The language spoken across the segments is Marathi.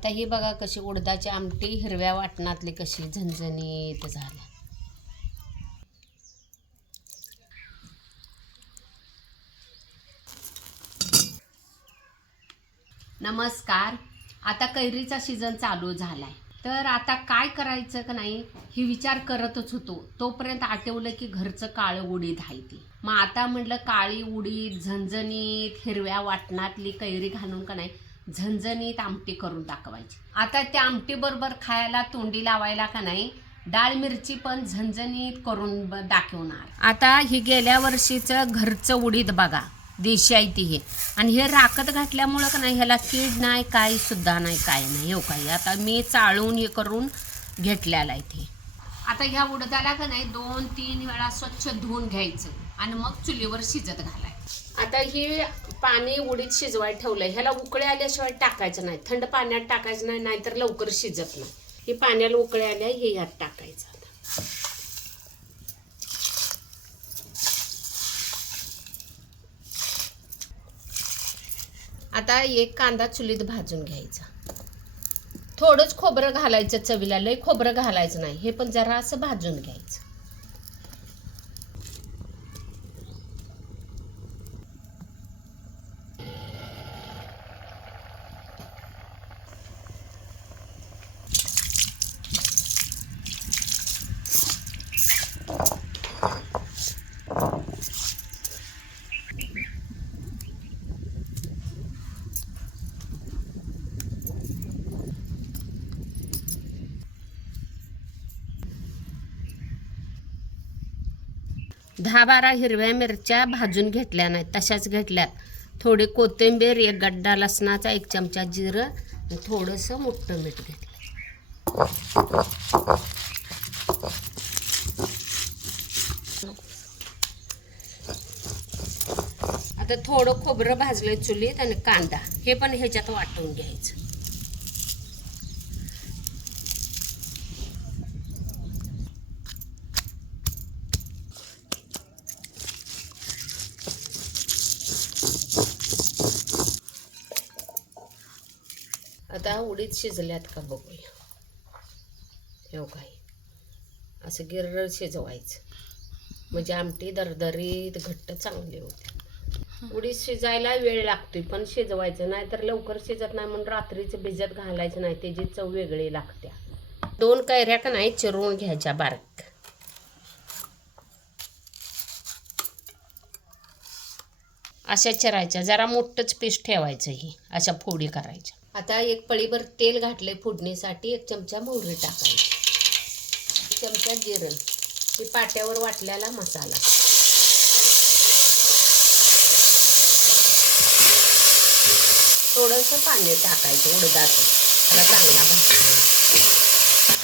आता ही बघा कशी उडदाची आमटी हिरव्या वाटणातली कशी झणझणीत झाली. नमस्कार. आता कैरीचा सीझन चालू झालाय. तर आता काय करायचं का नाही ही विचार करतच होतो. तोपर्यंत आठवलं की घरचं काळं उडीद आहे ती. मग आता म्हटलं काळी उडीद झणझणीत हिरव्या वाटणातली कैरी घालून का नाही झणझणीत आमटी करून दाखवायची आता त्या आमटी बरोबर खायला तोंडी लावायला का नाही डाळ मिरची पण झणझणीत करून दाखवणार. आता ही गेल्या वर्षीचं घरचं उडीद बघा देशी आहे ती हे. आणि हे राखत घातल्यामुळं का नाही ह्याला कीड नाही काही सुद्धा नाही काय नाही हो काही. आता मी चाळून हे करून घेतलेलं आहे ते. आता ह्या उडदाला का नाही दोन तीन वेळा स्वच्छ धुवून घ्यायचं. आणि मग चुलीवर शिजत घालाय. आता ही पाणी उडीत शिजवायला ठेवलंय. ह्याला उकळे आल्याशिवाय टाकायचं नाही. थंड पाण्यात टाकायचं नाही नाहीतर लवकर शिजत नाही. हे पाण्याला उकळे आल्या हे ह्यात टाकायचं आता. आता एक कांदा चुलीत भाजून घ्यायचा. थोडंच खोबरं घालायचं चवीला. लय खोबरं घालायचं नाही. हे पण जरा असं भाजून घ्यायचं. दहा बारा हिरव्या मिरच्या भाजून घेतल्या नाहीत. तशाच घेतल्यात थोडी कोथिंबीर एक गड्डा लसणाचा एक चमचा जिरं आणि थोडंसं मोठं मीठ घेतलं. आता थोडं खोबरं भाजलंय चुलीत आणि कांदा. हे पण ह्याच्यात वाटून घ्यायचं. आता उडीद शिजल्यात का बघूया. हो? काही असं गिर्र शिजवायचं. म्हणजे आमटी दरदरीत घट्ट चांगली होते. उडीद शिजायला वेळ लागतोय पण शिजवायचं नाही तर लवकर शिजत नाही म्हणून रात्रीचं भिजत घालायचं नाही त्याची चव वेगळी लागत्या दोन कैऱ्या का नाही चिरून घ्यायच्या बारीक. अशा चिरायच्या जरा मोठंच पीस ठेवायचं ही अशा फोडी करायच्या. आता एक पळीभर तेल घातलंय फोडणीसाठी एक चमचा मोहरी टाकायची. चमचा जिरं. हे पाट्यावर वाटलेला मसाला. थोडंसं पाणी टाकायचं उडदाचं. त्याला चांगला भाजून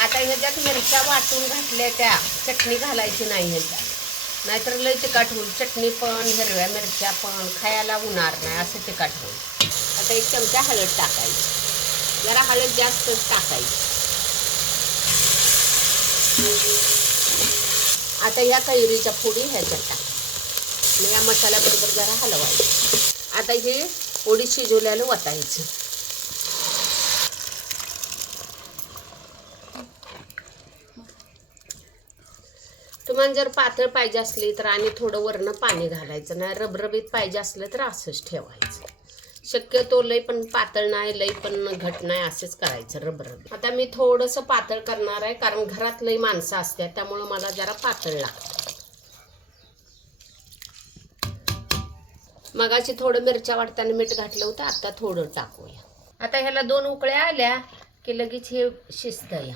आता ह्याच्यात मिरच्या वाटून घातल्या त्या. चटणी घालायची नाही ह्याच्यात. नाहीतर लय तिखट होईल. चटणी पण हिरव्या मिरच्या पण खायला होणार नाही असं तिखट होईल. आता एक चमचा हळद टाकायची. जरा हळद जास्तच टाकायची. आता या कैरीच्या फोडी ह्याच्यात टाक. या मसाल्याबरोबर जरा हलवायचं. आता हे पोळी शिजवल्याला वतायची. तुम्हाला जर पातळ पाहिजे असली तर आणि थोडं वरनं पाणी घालायचं नाही. रबरबीत पाहिजे असलं तर असंच ठेवायचं. शक्यतो लई पण पातळ नाही लई पण घट नाही असंच करायचं रबर आता मी थोडंसं पातळ करणार आहे कारण घरात लई माणसं असतात त्यामुळं मला जरा पातळ लागतं. मगाशी थोडं मिरच्या वाटताना मीठ घातलं होतं आता थोडं टाकूया. आता ह्याला दोन उकळ्या आल्या की लगेच हे शिजतं या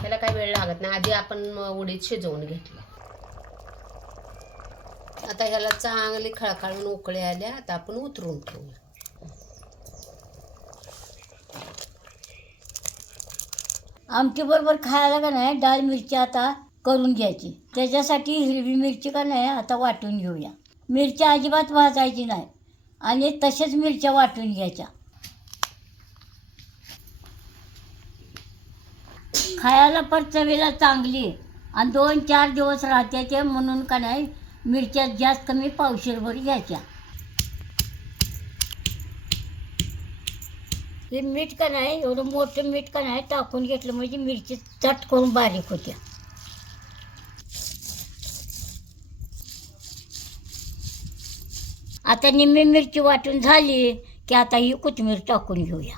ह्याला काही वेळ लागत नाही आधी आपण उडीत शिजवून घेतलं. आता ह्याला चांगली खळखळून उकळ्या आल्या आता आपण उतरून ठेवूया बरोबर खायला का नाही डाळ मिरची आता करून घ्यायची. त्याच्यासाठी हिरवी मिरची का नाही आता वाटून घेऊया. मिरच्या अजिबात भाजायची नाही आणि तसेच मिरच्या वाटून घ्यायच्या. खायला पण चवीला चांगली आहे. आणि दोन चार दिवस राहते ते म्हणून का नाही मिरच्या जास्त कमी पावशेरभर घ्यायच्या. हे मीठ का नाही एवढं मोठं मीठ का नाही टाकून घेतलं म्हणजे मिरची चट करून बारीक होत्या. आता निम्मी मिरची वाटून झाली की आता ही कोथिंबीर टाकून घेऊया.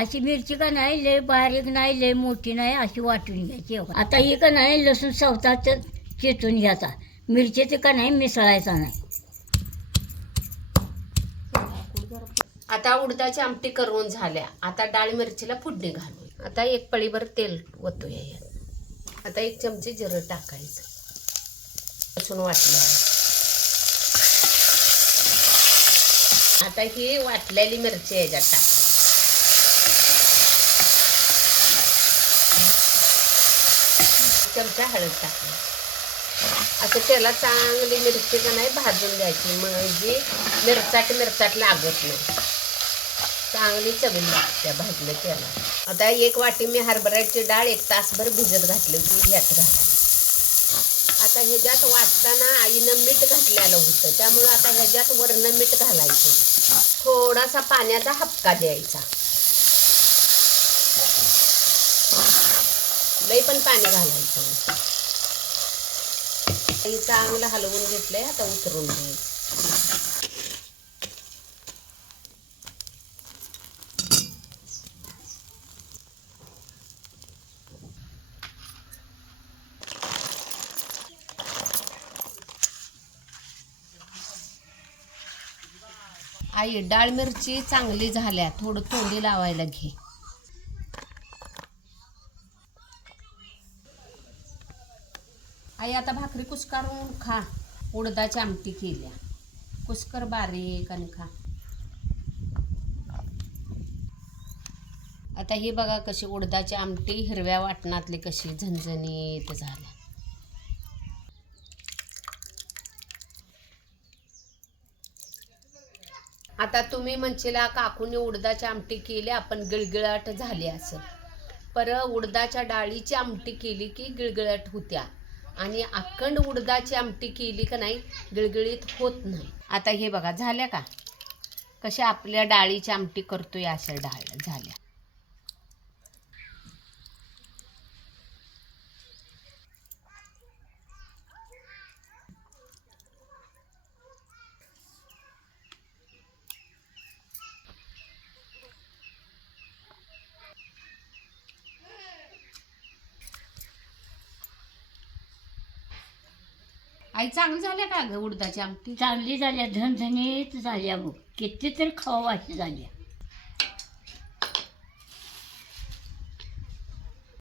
अशी मिरची का नाही लय बारीक नाही लय मोठी नाही अशी वाटून घ्यायची आता ही का नाही लसूण सवताच चेचून घ्यायचा. मिरची का नाही मिसळायचा नाही. आता उडदाची आमटी करून झाल्या. आता डाळ मिरचीला फुडणी घालू आता एक पळीभर तेल ओतूया यात आता एक चमचे जिरं टाकायचं. लसूण वाटलं आता ही वाटलेली मिरची याच्यात टाकायची चमचा हळद टाकली. असं त्याला चांगली मिरची का नाही भाजून द्यायची म्हणजे मिरचाट मिरचाट लागत नाही. चांगली चवी लागते भाजलं त्याला. आता एक वाटी मी हरभऱ्याची डाळ एक तासभर भिजत घातली होती यात घालायला. आता ह्याच्यात वाटताना आईनं मीठ घातलेलं होतं. त्यामुळं आता ह्याच्यात वरनं मीठ घालायचं. थोडासा पाण्याचा हपका द्यायचा. लई पण पाणी घालायचं. चांगलं हलवून घेतलंय आता उतरून घ्यायचं आई डाळ मिरची चांगली झाल्या. थोडं तोंडी लावायला घे. आई आता भाकरी कुस्कारून खा. उडदाची आमटी केल्या. कुस्कर बारीक आणि खा. आता ही बघा कशी उडदाची आमटी हिरव्या वाटणातली कशी झणझणीत झाल्या आता तुम्ही म्हणशीला काकूने उडदाची आमटी केली आपण गिळगिळाट झाली असं. पर उडदाच्या डाळीची आमटी केली की गिळगिळाट होत्या. आणि अखंड उडदाची आमटी केली का नाही गिळगिळीत होत नाही. आता हे बघा झाल्या का? कशा आपल्या डाळीची आमटी करतोय अशा डाळ झाल्या. आई चांगली झाल्या का ग उडदाची आमटी? चांगली झाल्या झणझणीत झाल्या मग किती तर खावा झाल्या.